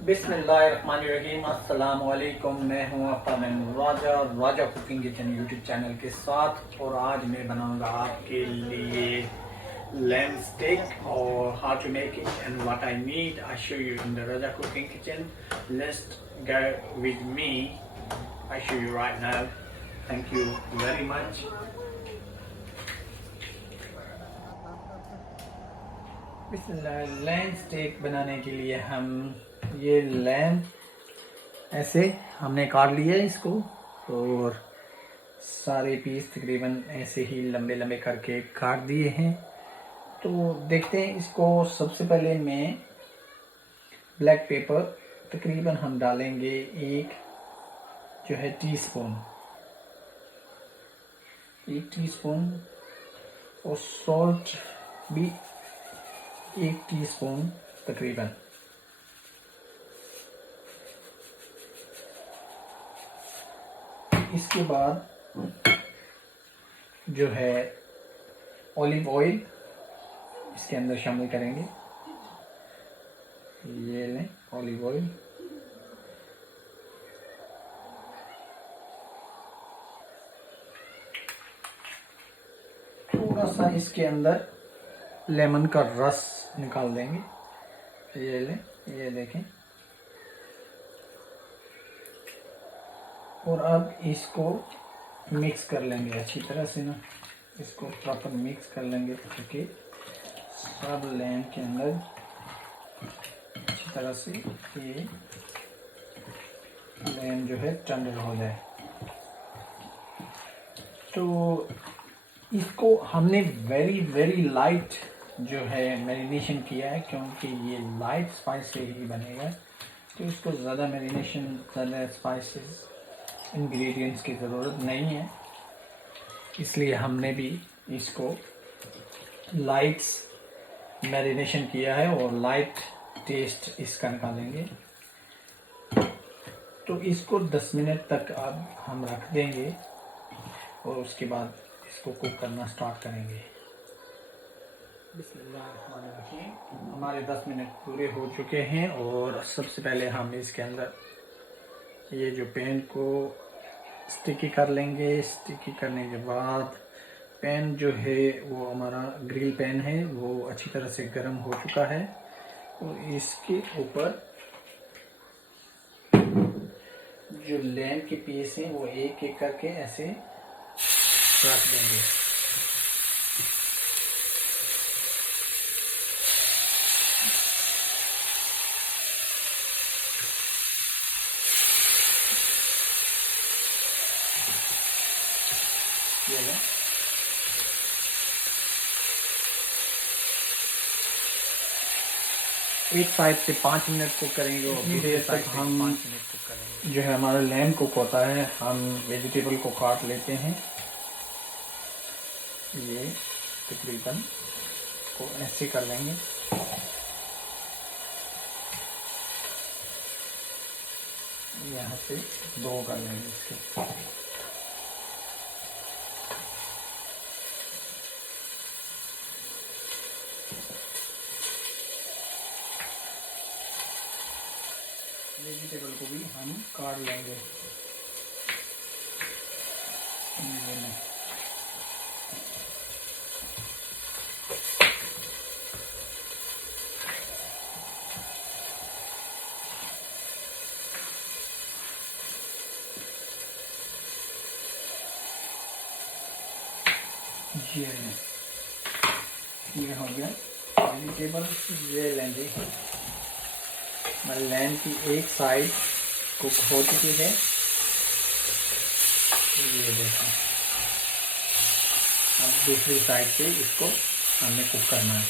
बिस्मिल्लाहिर्रहमानिर्रहीम। अस्सलाम वालेकुम। मैं हूं आपका Raja Raja cooking kitchen YouTube channel के साथ, और आज मैं बनाऊंगा आपके लिए लैम्ब स्टेक और how to make it and what I need I show you in the Raja cooking kitchen. Let's go with me, I show you right now. Thank you very much. Lamb steak बनाने के लिए हम ये lamb ऐसे हमने काट लिया है इसको, और सारे पीस तकरीबन ऐसे ही लंबे लंबे करके काट दिए हैं। तो देखते हैं इसको। सबसे पहले मैं ब्लैक पेपर तकरीबन हम डालेंगे एक जो है टीस्पून, 1 टीस्पून, और सॉल्ट भी 1 टीस्पून तकरीबन। इसके बाद जो है ऑलिव ऑयल इसके अंदर शामिल करेंगे। ये लें ऑलिव ऑयल, थोड़ा सा इसके अंदर लेमन का रस निकाल देंगे। ये लें, ये देखें। और अब इसको मिक्स कर लेंगे अच्छी तरह से ना, इसको प्रॉपर मिक्स कर लेंगे ताकि सब लैम्ब के अंदर अच्छी तरह से ये लैम्ब जो है टेंडर हो जाए। तो इसको हमने वेरी वेरी लाइट जो है मैरिनेशन किया है, क्योंकि ये लाइट स्पाइस से ही बनेगा। तो इसको ज़्यादा मैरिनेशन, ज़्यादा स्पाइसेस इंग्रेडिएंट्स की ज़रूरत नहीं है, इसलिए हमने भी इसको लाइट्स मैरिनेशन किया है और लाइट टेस्ट इसका निकालेंगे। तो इसको 10 मिनट तक अब हम रख देंगे और उसके बाद इसको कुक करना स्टार्ट करेंगे। बिस्मिल्लाहिर्रहमानिर्रहीम। हमारे 10 मिनट पूरे हो चुके हैं, और सबसे पहले हम इसके अंदर ये जो पैन को स्टिकी कर लेंगे। स्टिकी करने के बाद पैन जो है वो हमारा ग्रिल पैन है, वो अच्छी तरह से गर्म हो चुका है। और इसके ऊपर जो लैम्ब के पीस हैं वो एक एक करके ऐसे रख देंगे। ये है। एक साइड से 5 मिनट कुक करेंगे, और दूसरे साइड हम 5 मिनट कुक करेंगे। जो है हमारा लैम्ब कुक होता है, हम वेजिटेबल को काट लेते हैं। ये तकरीबन को ऐसे कर लेंगे। यहाँ से 2 कर लेंगे इसके। वेजिटेबल को भी हम काट लेंगे। ये हो गया वेजिटेबल। ये लेंगे। लैम्ब की एक साइड कुक हो चुकी है, ये देखो। अब दूसरी साइड से इसको हमने कुक करना है।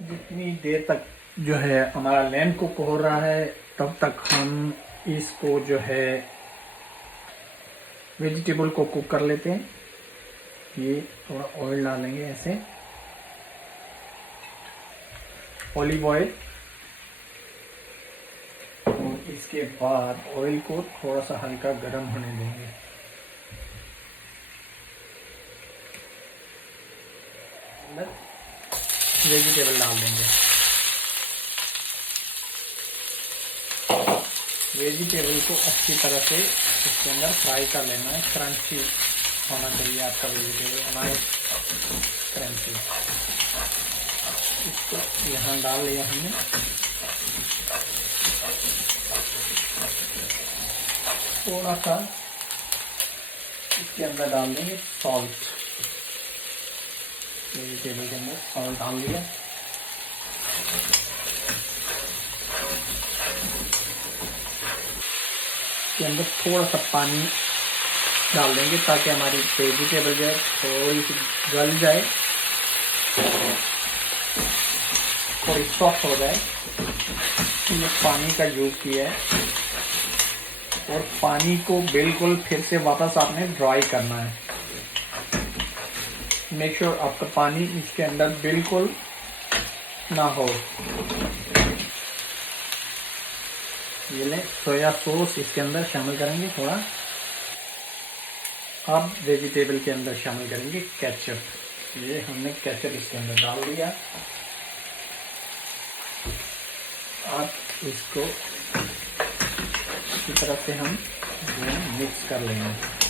जितनी देर तक जो है हमारा लैम्ब कुक हो रहा है, तब तक हम इसको जो है वेजिटेबल को कुक कर लेते हैं। ये थोड़ा ऑयल डालेंगे ऐसे, ऑलिव ऑयल। और इसके बाद ऑयल को थोड़ा सा हल्का गर्म होने देंगे। वेजिटेबल डाल देंगे। वेजिटेबल को अच्छी तरह से इसके अंदर फ्राई कर लेना है। क्रंची होना चाहिए आपका वेजिटेबल, नाइस क्रंची। इसको यहाँ डाल लिया हमने। थोड़ा सा इसके अंदर डाल देंगे सॉल्ट। वेजिटेबल के अंदर सॉल्ट डाल दिया। इसके अंदर थोड़ा सा पानी डाल देंगे ताकि हमारी वेजिटेबल जो है थोड़ी सी गल जाए, थोड़ी सॉफ्ट हो जाए। ये पानी का यूज किया है और पानी को बिल्कुल फिर से वापस आपने ड्राई करना है। मेक श्योर आपका पानी इसके अंदर बिल्कुल ना हो। ये ले सोया सॉस इसके अंदर शामिल करेंगे थोड़ा। अब वेजिटेबल के अंदर शामिल करेंगे केचप। ये हमने केचप इसके अंदर डाल दिया। अब इसको इसी तरह से हम मिक्स कर लेंगे।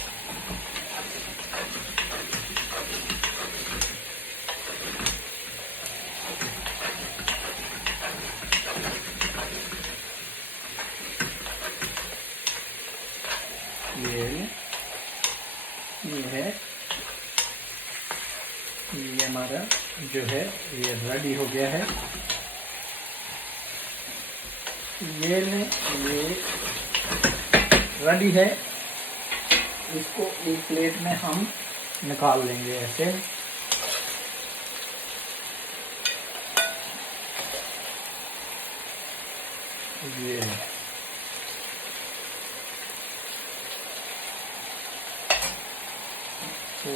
ये हमारा जो है ये रेडी हो गया है। ये रेडी है। इसको एक प्लेट में हम निकाल लेंगे ऐसे। ये तो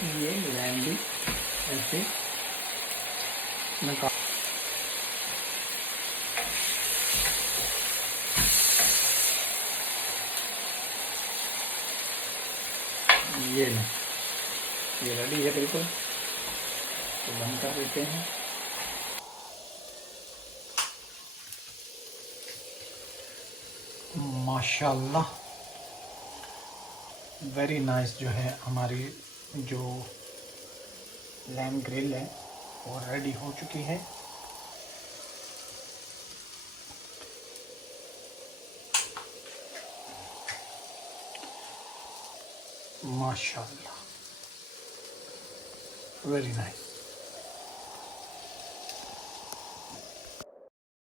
ये लैम भी ऐसे निकाल। ये रेडी है बिल्कुल। तो बंद कर देते हैं। माशाल्लाह वेरी नाइस जो है हमारी जो लैम ग्रिल है वो रेडी हो चुकी है। माशाल्लाह वेरी नाइस।